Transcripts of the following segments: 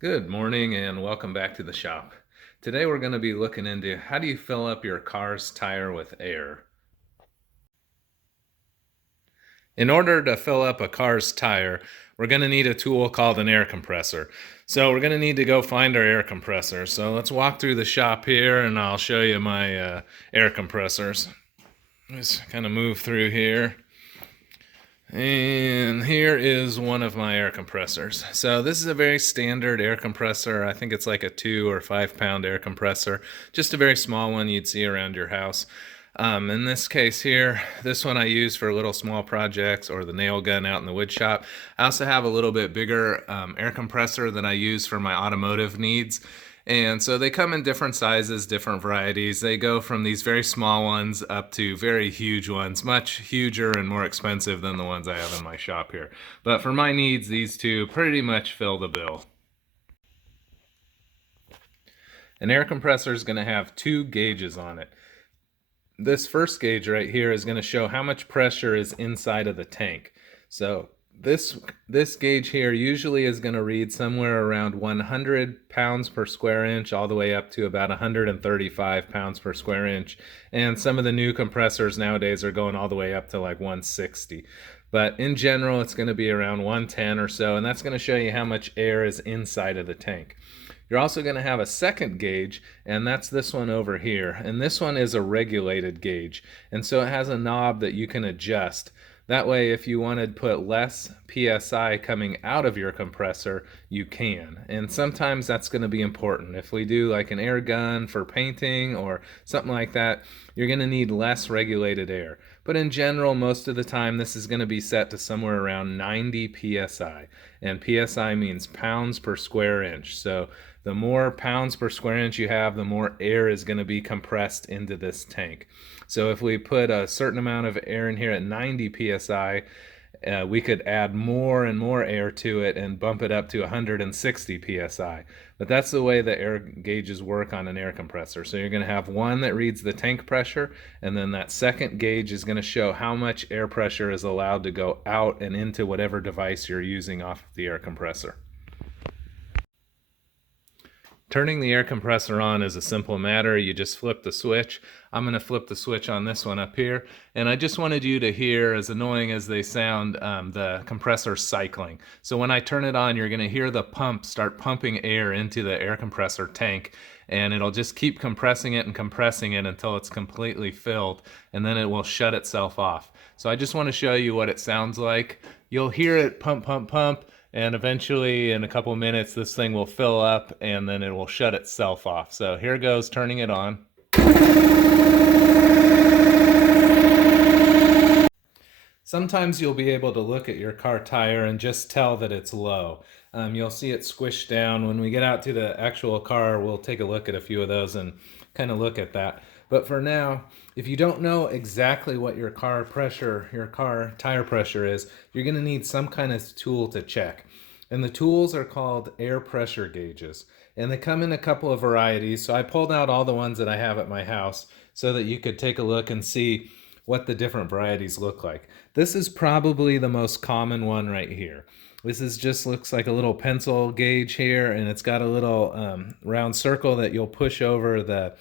Good morning and welcome back to the shop. Today we're going to be looking into how do you fill up your car's tire with air. In order to fill up a car's tire, we're going to need a tool called an air compressor. So we're going to need to go find our air compressor. So let's walk through the shop here and I'll show you my air compressors. Just kind of move through here. And here is one of my air compressors. So this is a very standard air compressor. I think it's like a 2 or 5 pound air compressor. Just a very small one you'd see around your house. In this case here, this one I use for little small projects or the nail gun out in the wood shop. I also have a little bit bigger air compressor that I use for my automotive needs. And so they come in different sizes, different varieties. They go from these very small ones up to very huge ones, much huger and more expensive than the ones I have in my shop here. But for my needs, these two pretty much fill the bill. An air compressor is going to have two gauges on it. This first gauge right here is going to show how much pressure is inside of the tank. So this gauge here usually is going to read somewhere around 100 pounds per square inch all the way up to about 135 pounds per square inch. And some of the new compressors nowadays are going all the way up to like 160. But in general, it's going to be around 110 or so, and that's going to show you how much air is inside of the tank. You're also going to have a second gauge, and that's this one over here. And this one is a regulated gauge, and so it has a knob that you can adjust. That way, if you want to put less PSI coming out of your compressor, you can. And sometimes that's going to be important. If we do like an air gun for painting or something like that, you're going to need less regulated air. But in general, most of the time, this is going to be set to somewhere around 90 PSI. And PSI means pounds per square inch. So the more pounds per square inch you have, the more air is going to be compressed into this tank. So if we put a certain amount of air in here at 90 psi, we could add more and more air to it and bump it up to 160 psi. But that's the way the air gauges work on an air compressor. So you're going to have one that reads the tank pressure, and then that second gauge is going to show how much air pressure is allowed to go out and into whatever device you're using off of the air compressor. Turning the air compressor on is a simple matter. You just flip the switch. I'm going to flip the switch on this one up here. And I just wanted you to hear, as annoying as they sound, the compressor cycling. So when I turn it on, you're going to hear the pump start pumping air into the air compressor tank. And it'll just keep compressing it and compressing it until it's completely filled. And then it will shut itself off. So I just want to show you what it sounds like. You'll hear it pump, pump, pump. And eventually, in a couple of minutes, this thing will fill up and then it will shut itself off. So here goes turning it on. Sometimes you'll be able to look at your car tire and just tell that it's low. You'll see it squished down. When we get out to the actual car, we'll take a look at a few of those and kind of look at that. But for now, if you don't know exactly what your car tire pressure is, you're going to need some kind of tool to check. And the tools are called air pressure gauges. And they come in a couple of varieties. So I pulled out all the ones that I have at my house so that you could take a look and see what the different varieties look like. This is probably the most common one right here. This is just looks like a little pencil gauge here, and it's got a little round circle that you'll push over the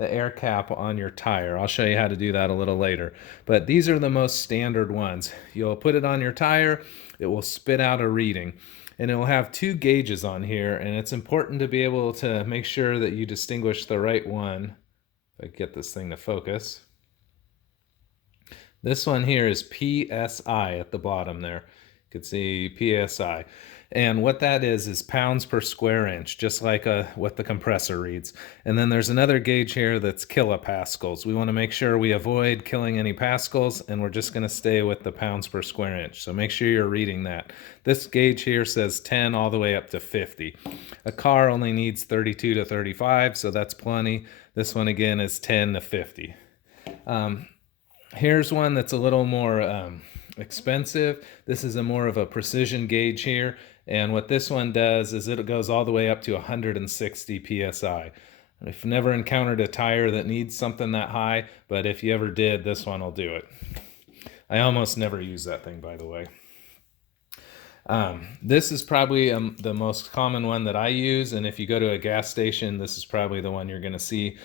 air cap on your tire. I'll show you how to do that a little later. But these are the most standard ones. You'll put it on your tire, it will spit out a reading. And it will have two gauges on here, and it's important to be able to make sure that you distinguish the right one. If I get this thing to focus. This one here is PSI at the bottom there. You can see PSI. And what that is pounds per square inch, just like what the compressor reads. And then there's another gauge here that's kilopascals. We want to make sure we avoid killing any pascals, and we're just going to stay with the pounds per square inch. So make sure you're reading that. This gauge here says 10 all the way up to 50. A car only needs 32 to 35, so that's plenty. This one again is 10 to 50. Here's one that's a little more expensive. This is more of a precision gauge here. And what this one does is it goes all the way up to 160 psi. I've never encountered a tire that needs something that high, but if you ever did, this one will do it. I almost never use that thing, by the way. This is probably the most common one that I use, and if you go to a gas station, this is probably the one you're going to see.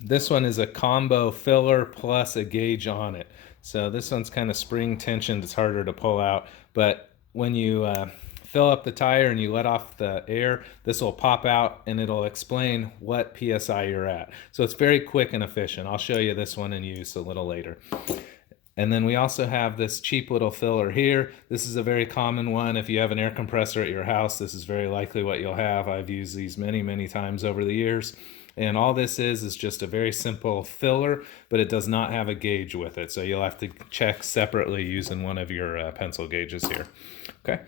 This one is a combo filler plus a gauge on it. So this one's kind of spring tensioned. It's harder to pull out. But when you fill up the tire and you let off the air, this will pop out and it'll explain what PSI you're at. So it's very quick and efficient. I'll show you this one in use a little later. And then we also have this cheap little filler here. This is a very common one. If you have an air compressor at your house, this is very likely what you'll have. I've used these many, many times over the years. And all this is just a very simple filler, but it does not have a gauge with it. So you'll have to check separately using one of your pencil gauges here. Okay.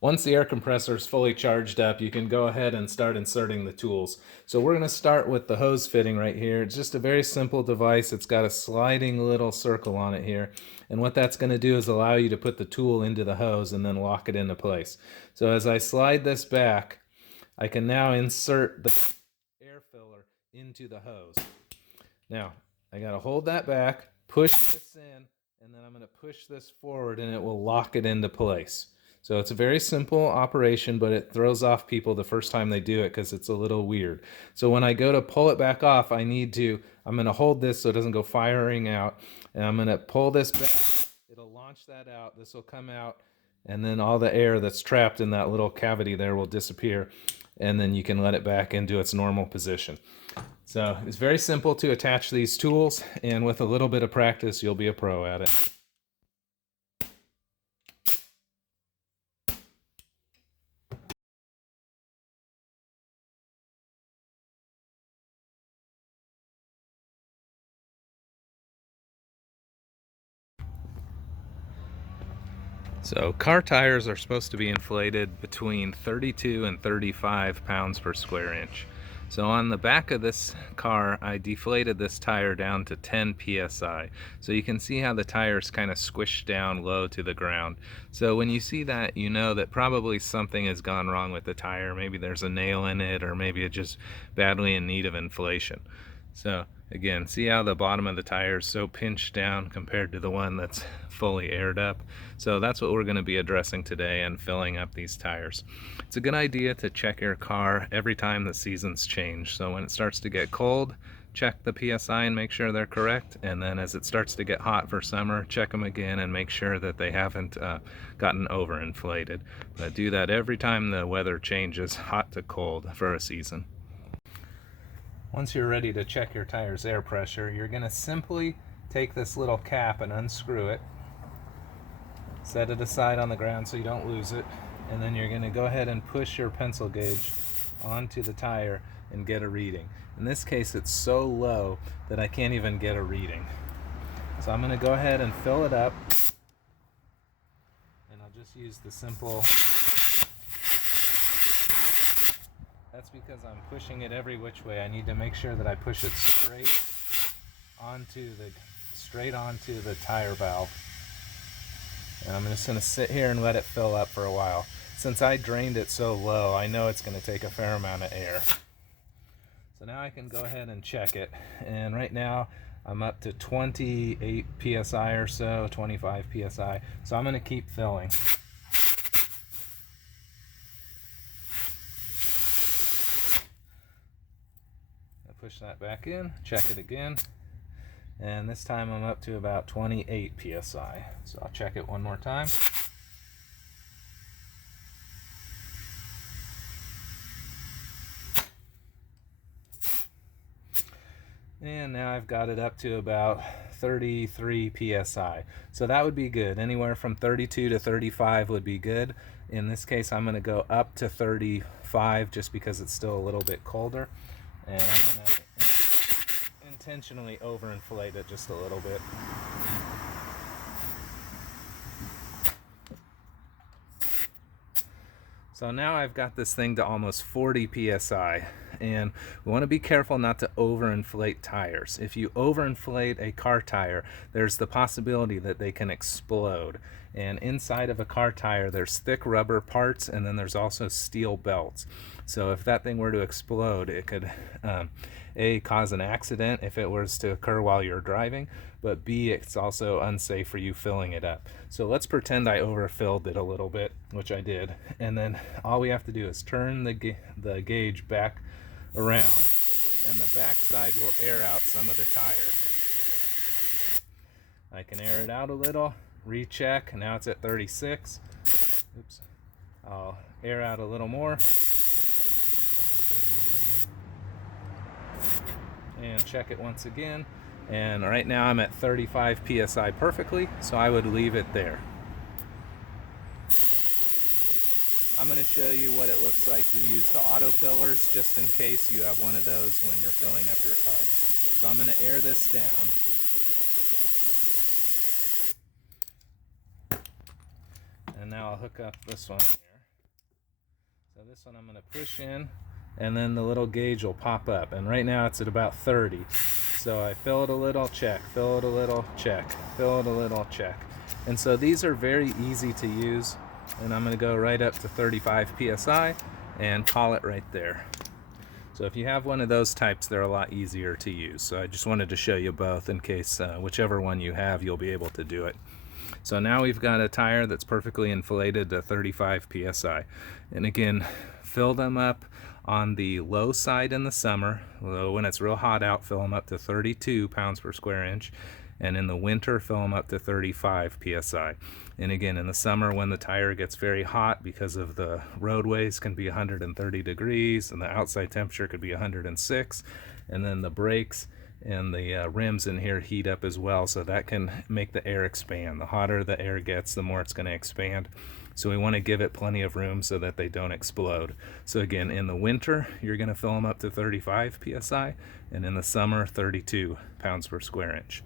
Once the air compressor is fully charged up, you can go ahead and start inserting the tools. So we're going to start with the hose fitting right here. It's just a very simple device. It's got a sliding little circle on it here. And what that's going to do is allow you to put the tool into the hose and then lock it into place. So as I slide this back, I can now insert the air filler into the hose. Now, I got to hold that back, push this in, and then I'm going to push this forward and it will lock it into place. So it's a very simple operation, but it throws off people the first time they do it because it's a little weird. So when I go to pull it back off, I'm going to hold this so it doesn't go firing out, and I'm going to pull this back. It'll launch that out. This will come out, and then all the air that's trapped in that little cavity there will disappear, and then you can let it back into its normal position. So it's very simple to attach these tools, and with a little bit of practice, you'll be a pro at it. So car tires are supposed to be inflated between 32 and 35 pounds per square inch. So on the back of this car, I deflated this tire down to 10 psi. So you can see how the tire's kind of squished down low to the ground. So when you see that, you know that probably something has gone wrong with the tire. Maybe there's a nail in it, or maybe it's just badly in need of inflation. So again, see how the bottom of the tire is so pinched down compared to the one that's fully aired up. So that's what we're going to be addressing today and filling up these tires. It's a good idea to check your car every time the seasons change. So when it starts to get cold, check the PSI and make sure they're correct, and then as it starts to get hot for summer, check them again and make sure that they haven't gotten overinflated. But do that every time the weather changes hot to cold for a season. Once you're ready to check your tire's air pressure, you're going to simply take this little cap and unscrew it, set it aside on the ground so you don't lose it, and then you're going to go ahead and push your pencil gauge onto the tire and get a reading. In this case, it's so low that I can't even get a reading. So I'm going to go ahead and fill it up, and I'll just use the simple... That's because I'm pushing it every which way. I need to make sure that I push it straight onto the tire valve. And I'm just going to sit here and let it fill up for a while. Since I drained it so low, I know it's going to take a fair amount of air. So now I can go ahead and check it. And right now I'm up to 28 psi or so, 25 psi. So I'm going to keep filling. Push that back in, check it again, and this time I'm up to about 28 psi. So I'll check it one more time. And now I've got it up to about 33 psi. So that would be good. Anywhere from 32 to 35 would be good. In this case, I'm going to go up to 35 just because it's still a little bit colder. And I'm going to intentionally overinflate it just a little bit. So now I've got this thing to almost 40 psi, and we want to be careful not to overinflate tires. If you overinflate a car tire, there's the possibility that they can explode. And inside of a car tire, there's thick rubber parts, and then there's also steel belts. So if that thing were to explode, it could A, cause an accident if it was to occur while you're driving, but B, it's also unsafe for you filling it up. So let's pretend I overfilled it a little bit, which I did, and then all we have to do is turn the gauge back around, and the back side will air out some of the tire. I can air it out a little, recheck, now it's at 36. Oops. I'll air out a little more and check it once again, and right now I'm at 35 psi perfectly, so I would leave it there. I'm going to show you what it looks like to use the auto fillers, just in case you have one of those when you're filling up your car. So I'm going to air this down. And now I'll hook up this one here. So this one I'm going to push in, and then the little gauge will pop up. And right now it's at about 30. So I fill it a little, check, fill it a little, check, fill it a little, check. And so these are very easy to use. And I'm going to go right up to 35 psi and call it right there. So if you have one of those types, they're a lot easier to use. So I just wanted to show you both in case whichever one you have, you'll be able to do it. So now we've got a tire that's perfectly inflated to 35 psi. And again, fill them up on the low side in the summer. When it's real hot out, fill them up to 32 pounds per square inch. And in the winter, fill them up to 35 psi. And again, in the summer, when the tire gets very hot because of the roadways can be 130 degrees and the outside temperature could be 106, and then the brakes and the rims in here heat up as well, so that can make the air expand. The hotter the air gets, the more it's going to expand. So we want to give it plenty of room so that they don't explode. So again, in the winter, you're going to fill them up to 35 psi, and in the summer, 32 pounds per square inch.